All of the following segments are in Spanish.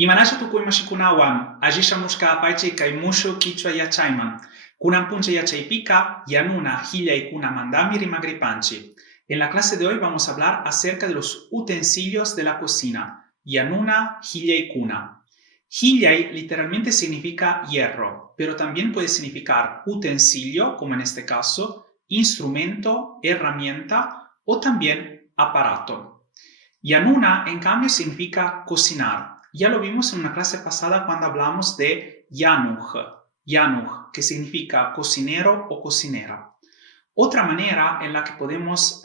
Imanasha tukuy mashikunawan, allishamushka apaychay kay mushu kichwa yachayman. Kunan puncha yachaypika, yanuna hillaykuna mandami rimagripanchi. En la clase de hoy vamos a hablar acerca de los utensilios de la cocina. Yanuna hillaykuna. Hillay literalmente significa hierro, pero también puede significar utensilio, como en este caso, instrumento, herramienta o también aparato. Yanuna, en cambio, significa cocinar. Ya lo vimos en una clase pasada cuando hablamos de yanuj, que significa cocinero o cocinera. Otra manera en la que podemos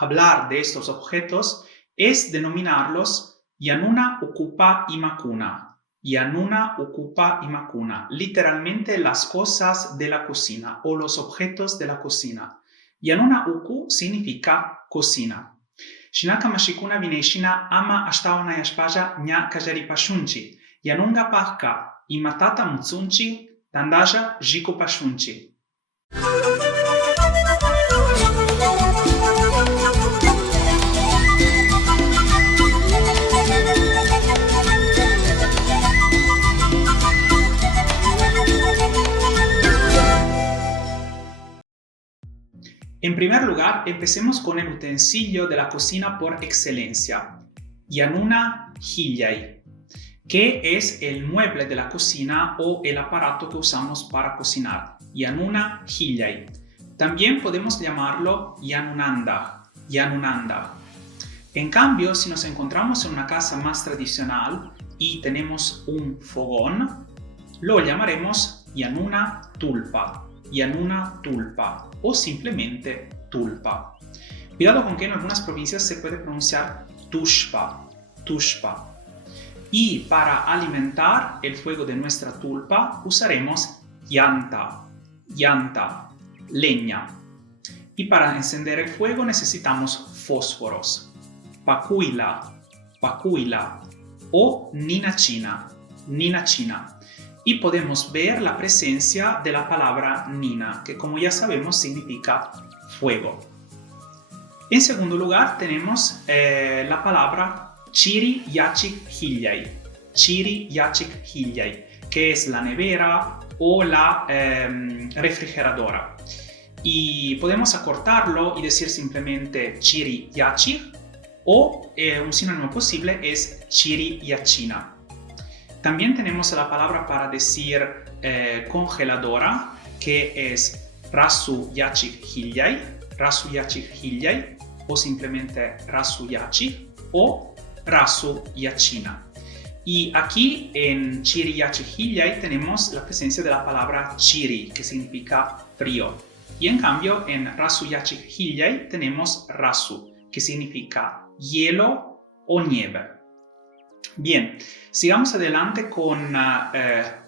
hablar de estos objetos es denominarlos yanuna ucupa imakuna. Yanuna ucupa imakuna, literalmente las cosas de la cocina o los objetos de la cocina. Yanuna uku significa cocina. Shinaka mashikuna vineishina ama ashtawana yashpaja nya kajaripashunchi. Yanunga pahka imatata mutsunchi tandaja jikupashunchi. En primer lugar, empecemos con el utensilio de la cocina por excelencia, yanuna hillay, que es el mueble de la cocina o el aparato que usamos para cocinar, yanuna hillay. También podemos llamarlo yanunanda. En cambio, si nos encontramos en una casa más tradicional y tenemos un fogón, lo llamaremos yanuna tulpa o simplemente tulpa. Cuidado con que en algunas provincias se puede pronunciar tushpa. Y para alimentar el fuego de nuestra tulpa usaremos yanta, leña. Y para encender el fuego necesitamos fósforos, pacuila o ninachina. Y podemos ver la presencia de la palabra nina, que como ya sabemos significa fuego. En segundo lugar tenemos la palabra chiri yachik hillay, que es la nevera o la refrigeradora. Y podemos acortarlo y decir simplemente chiri yachik o un sinónimo posible es chiri yachina. También tenemos la palabra para decir congeladora, que es rasu yachik hillay, o simplemente rasu yachik o rasu yachina. Y aquí en chiri yachik hillay tenemos la presencia de la palabra chiri, que significa frío. Y en cambio en rasu yachik hillay tenemos rasu, que significa hielo o nieve. Bien, sigamos adelante con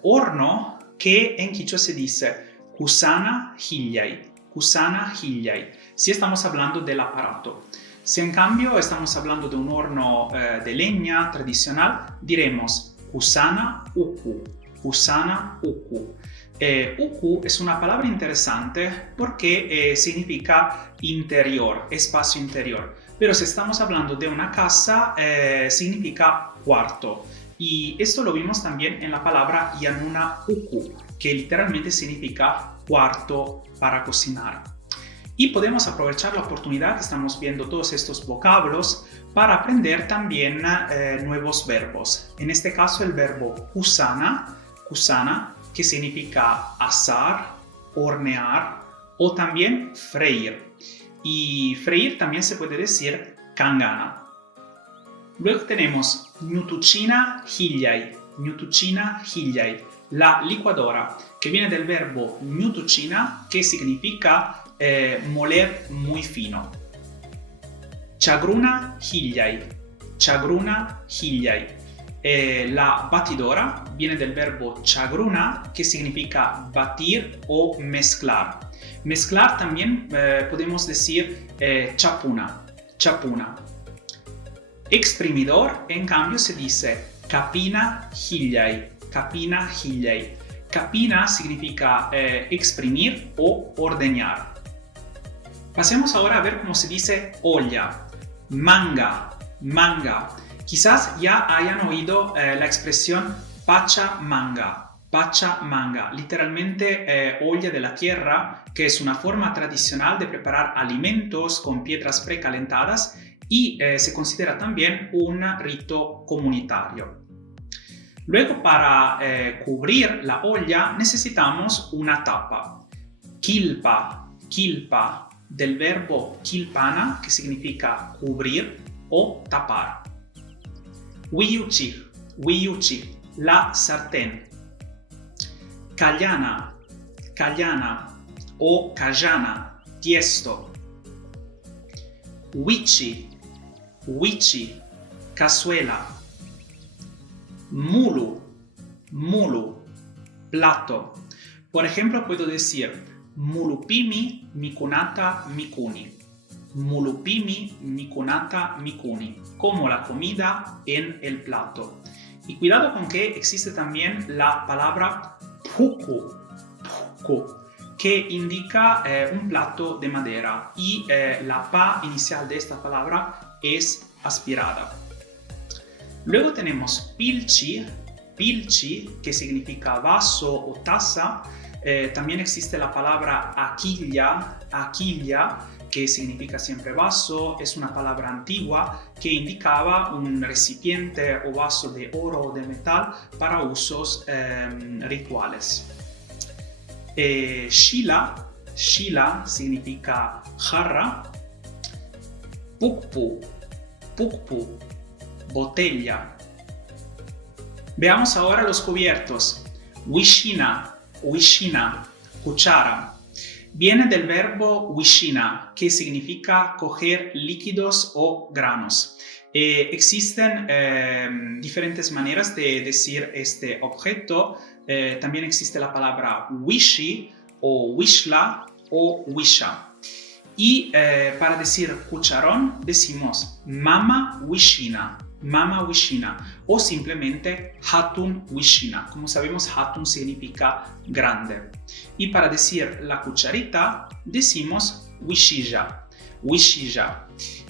horno, que en quichua se dice kusana hillay, si estamos hablando del aparato. Si en cambio estamos hablando de un horno de leña tradicional, diremos kusana uku. Uku es una palabra interesante porque significa interior, espacio interior. Pero si estamos hablando de una casa, significa cuarto. Y esto lo vimos también en la palabra yanuna uku, que literalmente significa cuarto para cocinar. Y podemos aprovechar la oportunidad que estamos viendo todos estos vocablos para aprender también nuevos verbos. En este caso el verbo kusana, que significa asar, hornear o también freír. Y freír también se puede decir kangana. Luego tenemos ñutuchina hillay, la licuadora, que viene del verbo ñutuchina, que significa moler muy fino. Chagruna hillay, la batidora viene del verbo chagruna, que significa batir o mezclar. Mezclar también podemos decir chapuna. Exprimidor, en cambio, se dice capina hillay. Capina significa exprimir o ordeñar. Pasemos ahora a ver cómo se dice olla. Manga. Quizás ya hayan oído la expresión Pachamanga. Pachamanga, literalmente olla de la tierra, que es una forma tradicional de preparar alimentos con piedras precalentadas y se considera también un rito comunitario. Luego, para cubrir la olla necesitamos una tapa. Kilpa, kilpa, del verbo kilpana, que significa cubrir o tapar. Wiyuchi, la sartén. Callana, callana o callana, tiesto. Wichi, cazuela. Mulu, plato. Por ejemplo, puedo decir mulupimi mikunata mikuni. Mulupimi mikunata mikuni, como la comida en el plato. Y cuidado con que existe también la palabra puku, que indica un plato de madera y la pa inicial de esta palabra es aspirada. Luego tenemos pilchi, que significa vaso o taza. También existe la palabra aquilla, que significa siempre vaso. Es una palabra antigua que indicaba un recipiente o vaso de oro o de metal para usos rituales. Shila significa jarra. Pukpu, botella. Veamos ahora los cubiertos. Wishina, cuchara. Viene del verbo wishina, que significa coger líquidos o granos. Existen diferentes maneras de decir este objeto. También existe la palabra wishi o wishla o wisha. Y para decir cucharón decimos mama wishina o simplemente hatun wishina. Como sabemos, hatun significa grande. Y para decir la cucharita decimos wishija.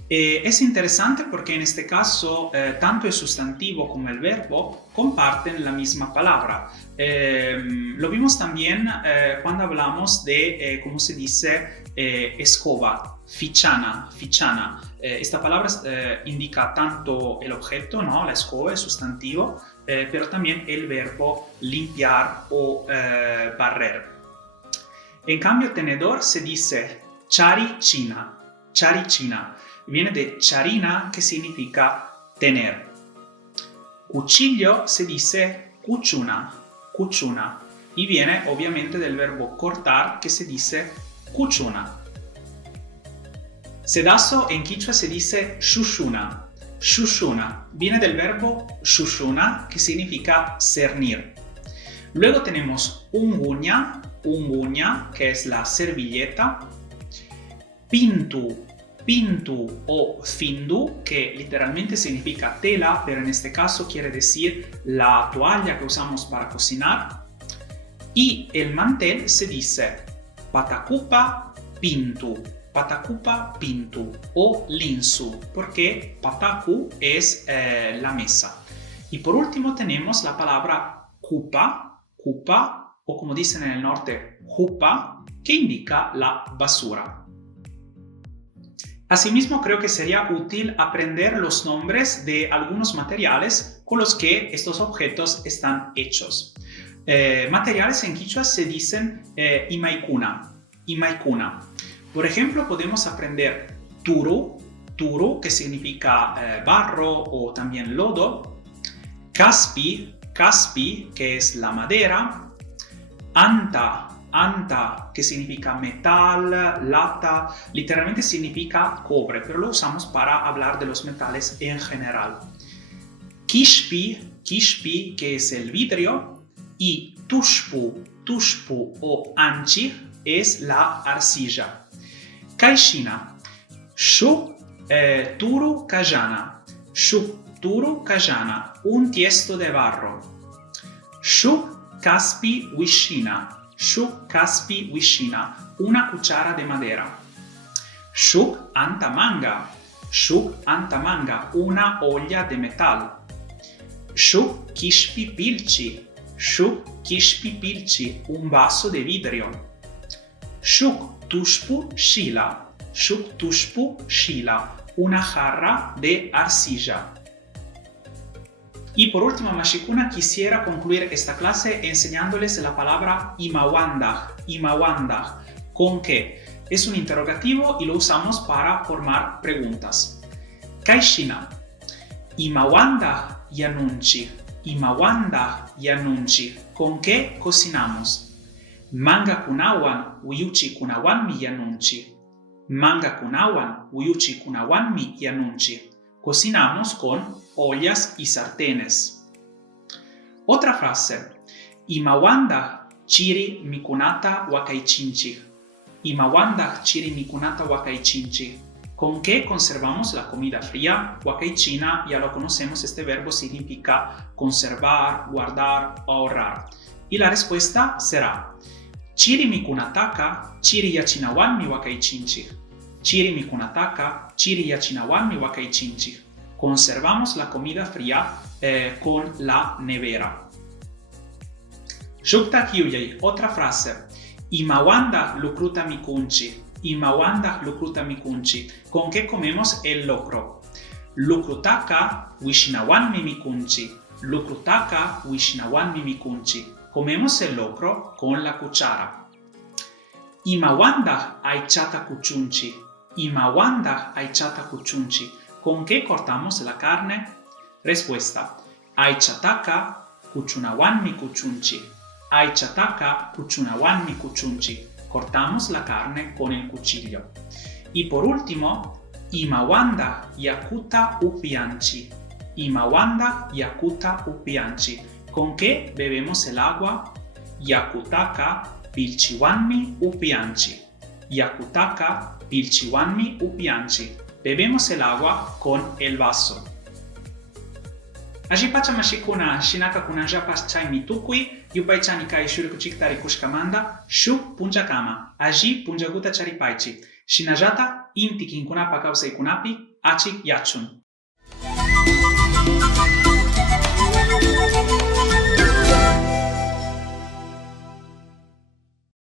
Es interesante porque en este caso tanto el sustantivo como el verbo comparten la misma palabra. Lo vimos también cuando hablamos de cómo se dice escoba, fichana. Esta palabra indica tanto el objeto, ¿no? La escoba, el sustantivo, pero también el verbo limpiar o barrer. En cambio, tenedor se dice charichina. Viene de charina, que significa tener. Cuchillo se dice cuchuna, y viene obviamente del verbo cortar, que se dice cuchuna. Sedazo en quichua se dice shushuna. Viene del verbo shushuna, que significa cernir. Luego tenemos unguña, que es la servilleta. Pintu o findu, que literalmente significa tela, pero en este caso quiere decir la toalla que usamos para cocinar. Y el mantel se dice patakupa pintu o linsu, porque pataku es la mesa. Y por último tenemos la palabra kupa, o como dicen en el norte, jupa, que indica la basura. Asimismo, creo que sería útil aprender los nombres de algunos materiales con los que estos objetos están hechos. Materiales en quichua se dicen imaikuna. Por ejemplo, podemos aprender turu, que significa barro o también lodo. Caspi, que es la madera. Anta, que significa metal, lata, literalmente significa cobre, pero lo usamos para hablar de los metales en general. Kishpi, que es el vidrio, y tushpu o anchi es la arcilla. Kaishina, shuk turu kajana, un tiesto de barro. Shuk caspi wishina, una cuchara de madera. Shuk anta manga, Shuk antamanga, una olla de metal. Shuk kishpipilchi. Shuk kishpipilchi, un vaso de vidrio. Shuk tushpu shila. Shuk tushpu shila, una jarra de arcilla. Y por último, Mashikuna, quisiera concluir esta clase enseñándoles la palabra imawandaj, imawandaj, con que es un interrogativo y lo usamos para formar preguntas. Kaishina, imawandaj yanunchi, imawandaj yanunchi, ¿con qué cocinamos? Manga kunawan, uyuchi kunawanmi yanunchi. Manga kunawan, uyuchi kunawanmi yanunchi. Cocinamos con ollas y sartenes. Otra frase. Imawanda chiri mikunata wakaichinchi. Imawanda chiri mikunata wakaichinchi. ¿Con qué conservamos la comida fría? Wakaichina, ya lo conocemos, este verbo significa conservar, guardar, ahorrar. Y la respuesta será chiri mikunataka chiri yachinawanmi wakaichinchi. Chiri mikunataka, chiri yachinawanmi wakaichinchi. Conservamos la comida fría con la nevera. Shukta kyuyay, otra frase. Imawanda lukruta mikunchi. Imawanda lukruta mikunchi. ¿Con qué comemos el locro? Lukrutaka wishinawanmi mikunchi. Lukrutaka wishinawanmi mikunchi. Comemos el locro con la cuchara. Imawanda aichata kuchunchi. Imawanda aichata kuchunchi. ¿Con qué cortamos la carne? Respuesta. Aichataka kuchunawanmi kuchunchi. Aichataka kuchunawanmi kuchunchi. Cortamos la carne con el cuchillo. Y por último, imawanda yakuta upianchi. Imawanda yakuta upianchi. ¿Con qué bebemos el agua? Yakutaka pilchiwanmi upianchi. Yakutaka pilchiwanmi upianchi. Bebemos el agua con el vaso. Aji pacha mashikuna shinaka kunanja pas chai mitukui, yupaichani kai shurikuchiktari kushkamanda, shuk punjakama. Aji punjaguta charipaichi. Shinajata inti kinkunapa kausai kunapi, achik yachun.